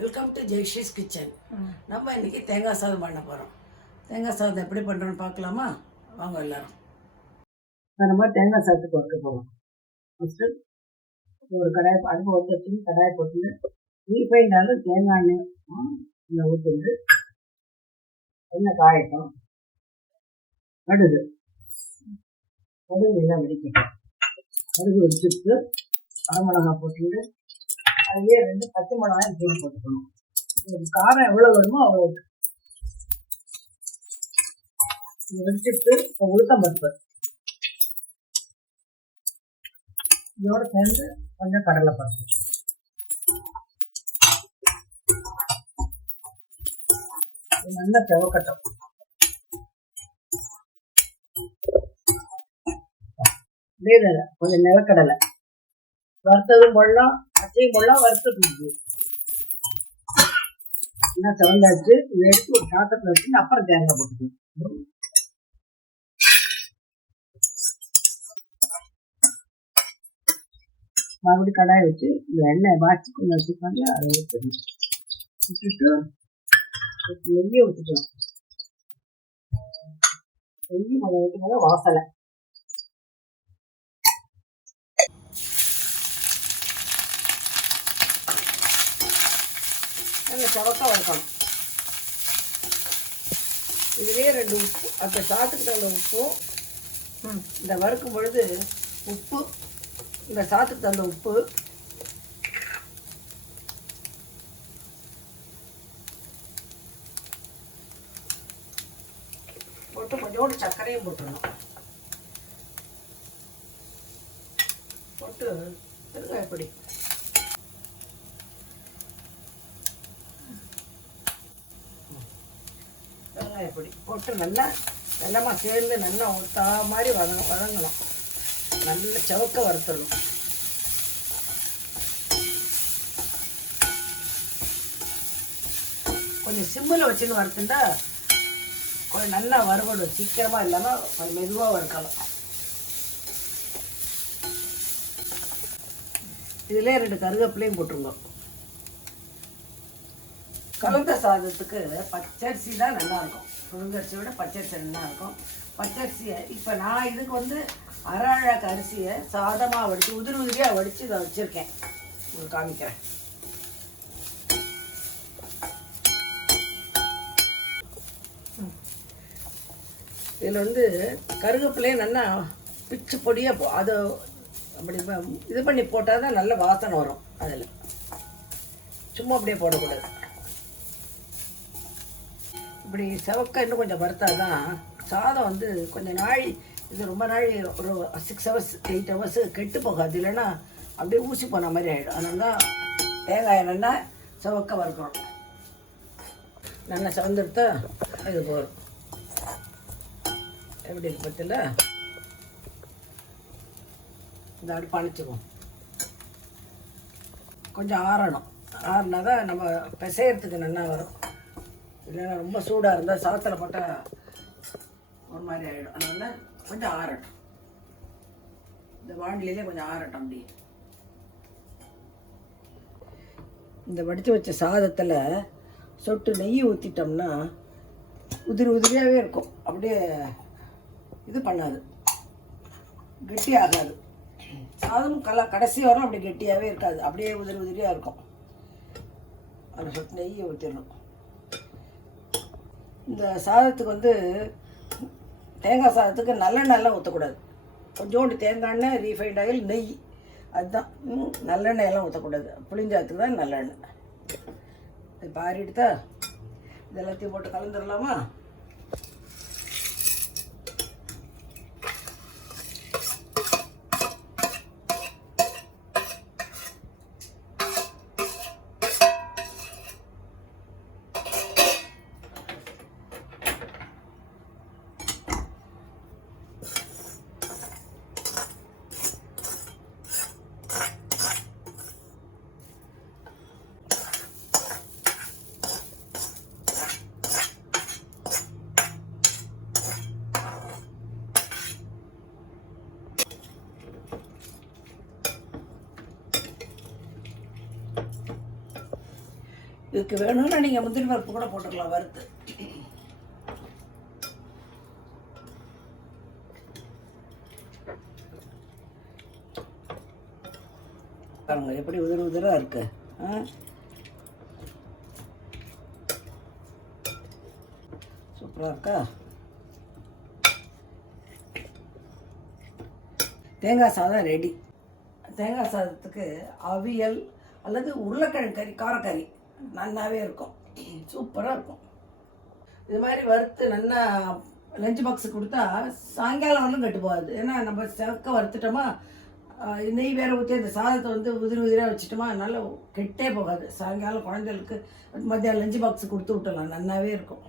Welcome to ஜெய்ஸ்ரீஸ் kitchen. நம்ம இன்றைக்கி தேங்காய் சாதம் பண்ண போகிறோம். தேங்காய் சாதம் எப்படி பண்ணுறோன்னு பார்க்கலாமா? வாங்க எல்லோரும். நம்ம தேங்காய் சாதத்துக்கு வைக்க போகிறோம். ஃபஸ்ட்டு ஒரு கடாய் அடுப்பு ஒத்து வச்சு கடாயை போட்டு ரீஃபைண்டாலும் தேங்காய் எண்ணெய் இதில் ஊற்றிட்டு எண்ணெய் காயட்டும். கடுகு எல்லாம் வெடிக்கட்டும். கடுகு வெடிச்சுட்டு வரமிளகா போட்டுட்டு அதுலேயே 2 பச்சை மிளகாயும் கீழே போட்டுக்கணும். காரம் எவ்வளோ வருமோ அவ்வளோ வெடிச்சுட்டு உளுத்தம் பருப்பு இதோட சேர்ந்து கொஞ்சம் கடலை பருப்பு நல்லா செவக்கட்டும். கொஞ்சம் நிலக்கடலை வறுத்ததும் போடலாம், பச்சையும் போடலாம், வறுத்தது நல்லா செவந்தாச்சு. இதை எடுத்து ஒரு பாத்திரத்தில் வச்சு அப்புறம் தேங்காய் போட்டுக்கணும். மறுபடியும் கடாயை வச்சு இந்த எண்ணெய் வாட்சி கொஞ்சம் வச்சுருக்காங்க, அதை ஊற்றணும். விட்டுட்டு நெய்யை ஊற்றிக்கலாம். நெய் அதை ஊற்றினால வாசலை நல்ல செவக்காக வறுக்கணும். இதுலேயே 2 உப்பு, அந்த சாத்துக்கு தகுந்த உப்பும் இந்த வறுக்கும் பொழுது உப்பு, இந்த சாத்துக்கு தகுந்த உப்பு, போட்டு கொஞ்சோண்டு சர்க்கரையும் போட்டுடணும். போட்டு பெருங்காயப்பொடி வெங்காயப்பொடி போட்டு நல்லா வெள்ளமாக சேர்ந்து நல்லா ஒட்டா மாதிரி வதங்கணும். நல்ல செவக்க வறுத்துடணும். கொஞ்சம் சிம்மில் வச்சுன்னு வறுத்துட்டா கொஞ்சம் நல்லா வறுபடும். சீக்கிரமாக இல்லாமல் கொஞ்சம் மெதுவாக வறுக்கலாம். இதிலே 2 கருவேப்பிலையும் போட்டுருங்க. கலந்த சாதத்துக்கு பச்சரிசி தான் நல்லாயிருக்கும். புழுங்கரிசியை விட பச்சரிசி நல்லாயிருக்கும். பச்சரிசியை இப்போ நான் இதுக்கு அரைழாக்கு அரிசியை சாதமாக வடித்து உதிரியாக வடித்து இதை வச்சுருக்கேன். உங்களுக்கு காமிக்கிறேன். இதில் கருவேப்பிலையே நல்லா பிச்சு பொடியாக அதை அப்படி இது பண்ணி போட்டால் தான் நல்ல வாசனை வரும். அதில் சும்மா அப்படியே போடக்கூடாது. இப்படி செவக்க இன்னும் கொஞ்சம் வறுத்தால் தான் சாதம் கொஞ்சம் நாள், இது ரொம்ப நாள் ஒரு 6 hours 8 hours கெட்டு போகாது. இல்லைன்னா அப்படியே ஊசி போன மாதிரி ஆகிடும். அதனால தான் தேங்காய் நல்லா செவக்க வறுக்கணும். நல்லா செவந்துடுத்தா இது போகும். எப்படி இருக்கு பற்றில இந்த அடுப்பு அணைச்சிக்குவோம். கொஞ்சம் ஆறணும். ஆறுனா தான் நம்ம பிசையறதுக்கு நல்லா வரும். இல்லைன்னா ரொம்ப சூடாக இருந்தால் சாதத்தில் போட்டால் ஒரு மாதிரி ஆகிடும். அதனால கொஞ்சம் ஆறட்டும். இந்த வாண்டிலே கொஞ்சம் ஆறட்டும். அப்படி இந்த வடித்து வச்ச சாதத்தில் சொட்டு நெய் ஊற்றிட்டோம்னா உதிரியாகவே இருக்கும். அப்படியே இது பண்ணாது, கெட்டி ஆகாது. சாதம் கடைசி வரும் அப்படி கெட்டியாகவே இருக்காது. அப்படியே உதிரியாக இருக்கும். அதில் சொட்டு நெய்யை ஊற்றிடணும். இந்த சாதத்துக்கு தேங்காய் சாதத்துக்கு நல்லெண்ணெயெல்லாம் ஊற்றக்கூடாது. கொஞ்சோண்டு தேங்காய் எண்ணெய், ரீஃபைண்ட் ஆயில், நெய், அதுதான். நல்லெண்ணெயெல்லாம் ஊற்றக்கூடாது. புளிஞ்சாத்துக்கு தான் நல்லெண்ணெய். இப்போ ஆறிடுதா? இது எல்லாத்தையும் போட்டு கலந்துடலாமா? இதுக்கு வேணும்னா நீங்கள் முந்திரி பருப்பு கூட போட்டுக்கலாம் வறுத்து. பாருங்க எப்படி உதிர உதிராக இருக்கு. சூப்பராக இருக்கா? தேங்காய் சாதம் ரெடி. தேங்காய் சாதத்துக்கு அவியல் அல்லது உருளைக்கிழங்கு கறி, காரக்கறி நல்லாவே இருக்கும், சூப்பராக இருக்கும். இது மாதிரி வறுத்து நல்லா லஞ்ச் பாக்ஸுக்கு கொடுத்தா சாயங்காலம் வரலும் கெட்டு போகாது. ஏன்னா நம்ம செவக்க வறுத்துட்டோமா, நெய் வேற ஊற்றி அந்த சாதத்தை வந்து உதிரி உதிராக வச்சுட்டோமா, நல்லா கெட்டே போகாது. சாயங்காலம் குழந்தைகளுக்கு மத்தியானம் லஞ்ச் பாக்ஸுக்கு கொடுத்து விட்டலாம், நல்லாவே இருக்கும்.